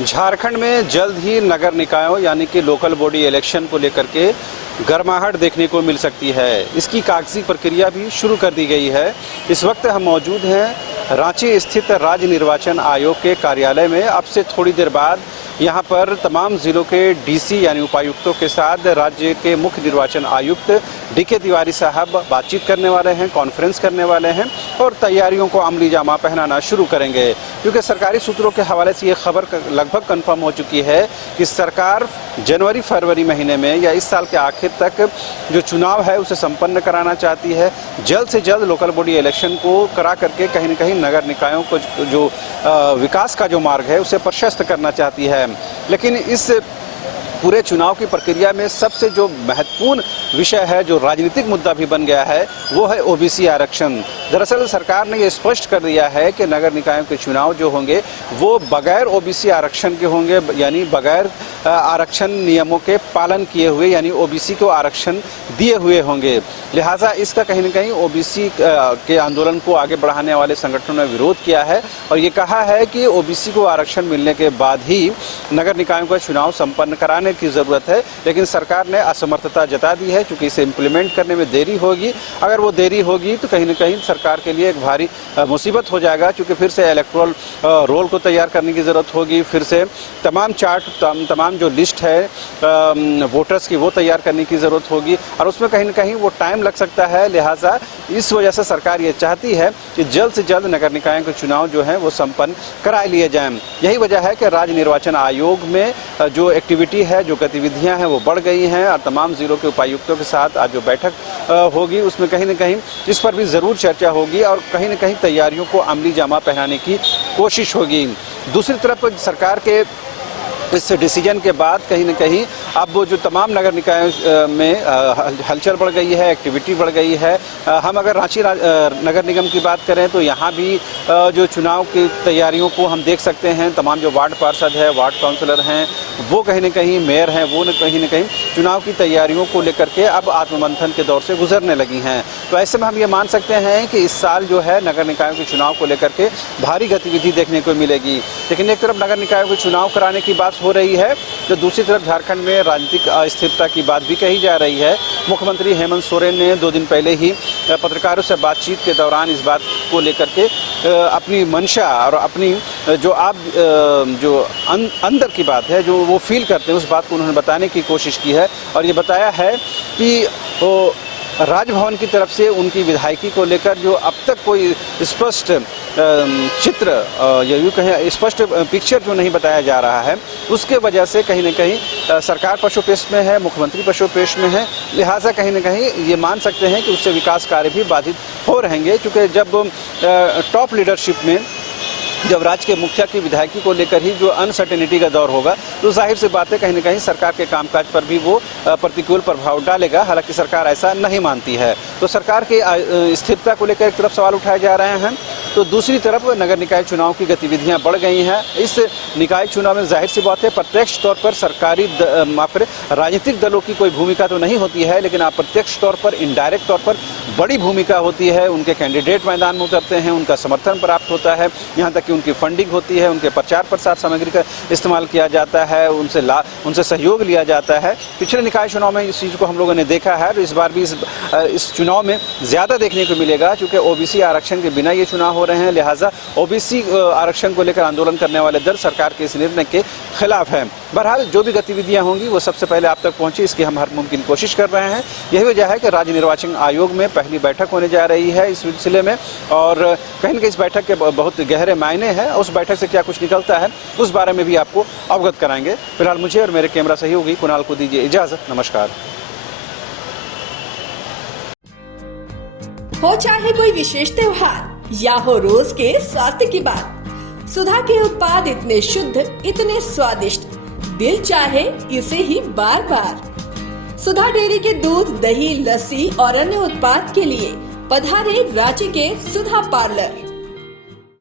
झारखंड में जल्द ही नगर निकायों यानी कि लोकल बॉडी इलेक्शन को लेकर के गर्माहट देखने को मिल सकती है। इसकी कागजी प्रक्रिया भी शुरू कर दी गई है। इस वक्त हम मौजूद हैं रांची स्थित राज्य निर्वाचन आयोग के कार्यालय में। अब से थोड़ी देर बाद यहाँ पर तमाम ज़िलों के डीसी यानी उपायुक्तों के साथ राज्य के मुख्य निर्वाचन आयुक्त डीके तिवारी साहब बातचीत करने वाले हैं, कॉन्फ्रेंस करने वाले हैं और तैयारियों को अमली जामा पहनाना शुरू करेंगे। क्योंकि सरकारी सूत्रों के हवाले से ये खबर लगभग कंफर्म हो चुकी है कि सरकार जनवरी फरवरी महीने में या इस साल के आखिर तक जो चुनाव है उसे संपन्न कराना चाहती है। जल्द से जल्द लोकल बॉडी इलेक्शन को करा करके कहीं न कहीं नगर निकायों को जो विकास का जो मार्ग है उसे प्रशस्त करना चाहती है। लेकिन इस पूरे चुनाव की प्रक्रिया में सबसे जो महत्वपूर्ण विषय है, जो राजनीतिक मुद्दा भी बन गया है, वो है ओबीसी आरक्षण। दरअसल सरकार ने ये स्पष्ट कर दिया है कि नगर निकायों के चुनाव जो होंगे वो बगैर ओबीसी आरक्षण के होंगे, यानी बगैर आरक्षण नियमों के पालन किए हुए, यानी ओबीसी को आरक्षण दिए हुए होंगे। लिहाजा इसका कहीं न कहीं ओबीसी के आंदोलन को आगे बढ़ाने वाले संगठनों ने विरोध किया है और ये कहा है कि ओबीसी को आरक्षण मिलने के बाद ही नगर निकायों का चुनाव संपन्न कराने की ज़रूरत है। लेकिन सरकार ने असमर्थता जता दी है क्योंकि इसे इम्प्लीमेंट करने में देरी होगी। अगर वो देरी होगी तो कहीं न कहीं सरकार के लिए एक भारी मुसीबत हो जाएगा, क्योंकि फिर से इलेक्टोरल रोल को तैयार करने की ज़रूरत होगी, फिर से तमाम चार्ट, तमाम जो लिस्ट है वोटर्स की वो तैयार करने की ज़रूरत होगी और उसमें कहीं न कहीं वो टाइम लग सकता है। लिहाजा इस वजह से सरकार ये चाहती है कि जल्द से जल्द नगर निकायों के चुनाव जो हैं वो संपन्न करा लिए जाएं। यही वजह है कि राज्य निर्वाचन आयोग में जो एक्टिविटी है, जो गतिविधियां हैं वो बढ़ गई हैं और तमाम ज़िलों के उपायुक्तों के साथ आज जो बैठक होगी उसमें कहीं न कहीं इस पर भी ज़रूर चर्चा होगी और कहीं न कहीं तैयारियों को अमली जामा पहनाने की कोशिश होगी। दूसरी तरफ सरकार के इस डिसीजन के बाद कहीं न कहीं अब वो जो तमाम नगर निकायों में हलचल बढ़ गई है, एक्टिविटी बढ़ गई है। हम अगर रांची नगर निगम की बात करें तो यहाँ भी जो चुनाव की तैयारियों को हम देख सकते हैं। तमाम जो वार्ड पार्षद है, वार्ड काउंसलर हैं, वो कहीं न कहीं मेयर हैं, वो कहीं न कहीं चुनाव की तैयारियों को लेकर के अब आत्ममंथन के दौर से गुजरने लगी हैं। तो ऐसे में हम ये मान सकते हैं कि इस साल जो है नगर निकायों के चुनाव को लेकर के भारी गतिविधि देखने को मिलेगी। लेकिन एक तरफ नगर निकायों के चुनाव कराने की बात हो रही है तो दूसरी तरफ झारखंड में राजनीतिक अस्थिरता की बात भी कही जा रही है। मुख्यमंत्री हेमंत सोरेन ने 2 दिन पहले ही पत्रकारों से बातचीत के दौरान इस बात को लेकर के अपनी मंशा और अपनी जो अंदर की बात है, जो वो फील करते हैं, उस बात को उन्होंने बताने की कोशिश की है और ये बताया है कि वो राजभवन की तरफ से उनकी विधायकी को लेकर जो अब तक कोई स्पष्ट चित्र या यूँ कहें स्पष्ट पिक्चर जो नहीं बताया जा रहा है, उसके वजह से कहीं न कहीं सरकार पशुपेश में है, मुख्यमंत्री पशुपेश में है। लिहाजा कहीं न कहीं ये मान सकते हैं कि उससे विकास कार्य भी बाधित हो रहेंगे, क्योंकि जब टॉप लीडरशिप में जब राज्य के मुखिया की विधायकी को लेकर ही जो अनसर्टेनिटी का दौर होगा तो जाहिर सी बात है कहीं न कहीं सरकार के कामकाज पर भी वो प्रतिकूल प्रभाव डालेगा। हालांकि सरकार ऐसा नहीं मानती है। तो सरकार की स्थिरता को लेकर एक तरफ सवाल उठाए जा रहे हैं तो दूसरी तरफ नगर निकाय चुनाव की गतिविधियां बढ़ गई हैं। इस निकाय चुनाव में जाहिर सी बात है प्रत्यक्ष तौर पर सरकारी राजनीतिक दलों की कोई भूमिका तो नहीं होती है, लेकिन अप्रत्यक्ष तौर पर, इनडायरेक्ट तौर पर बड़ी भूमिका होती है। उनके कैंडिडेट मैदान में उतरते हैं, उनका समर्थन प्राप्त होता है, यहाँ तक कि उनकी फंडिंग होती है, उनके प्रचार प्रसार सामग्री का इस्तेमाल किया जाता है, उनसे सहयोग लिया जाता है। पिछले निकाय चुनाव में इस चीज़ को हम लोगों ने देखा है तो इस बार भी इस चुनाव में ज़्यादा देखने को मिलेगा, क्योंकि ओबीसी आरक्षण के बिना ये चुनाव हो रहे हैं। लिहाजा ओबीसी आरक्षण को लेकर आंदोलन करने वाले दल सरकार के इस निर्णय के खिलाफ है। बहरहाल जो भी गतिविधियां होंगी वो सबसे पहले आप तक पहुंची, इसकी हम हर मुमकिन कोशिश कर रहे हैं। यही वजह है कि राज्य निर्वाचन आयोग में पहली बैठक होने जा रही है इस सिलसिले में और कहीं न कहीं इस बैठक के बहुत गहरे मायने हैं। उस बैठक से क्या कुछ निकलता है उस बारे में भी आपको अवगत कराएंगे। फिलहाल मुझे और मेरे कैमरा सहयोगी कुणाल को दीजिए इजाजत। नमस्कार। हो चाहे कोई विशेष त्योहार या हो रोज के स्वास्थ्य की बात, सुधा के उत्पाद इतने शुद्ध, इतने स्वादिष्ट, दिल चाहे इसे ही बार बार। सुधा डेयरी के दूध, दही, लस्सी और अन्य उत्पाद के लिए पधारे रांची के सुधा पार्लर।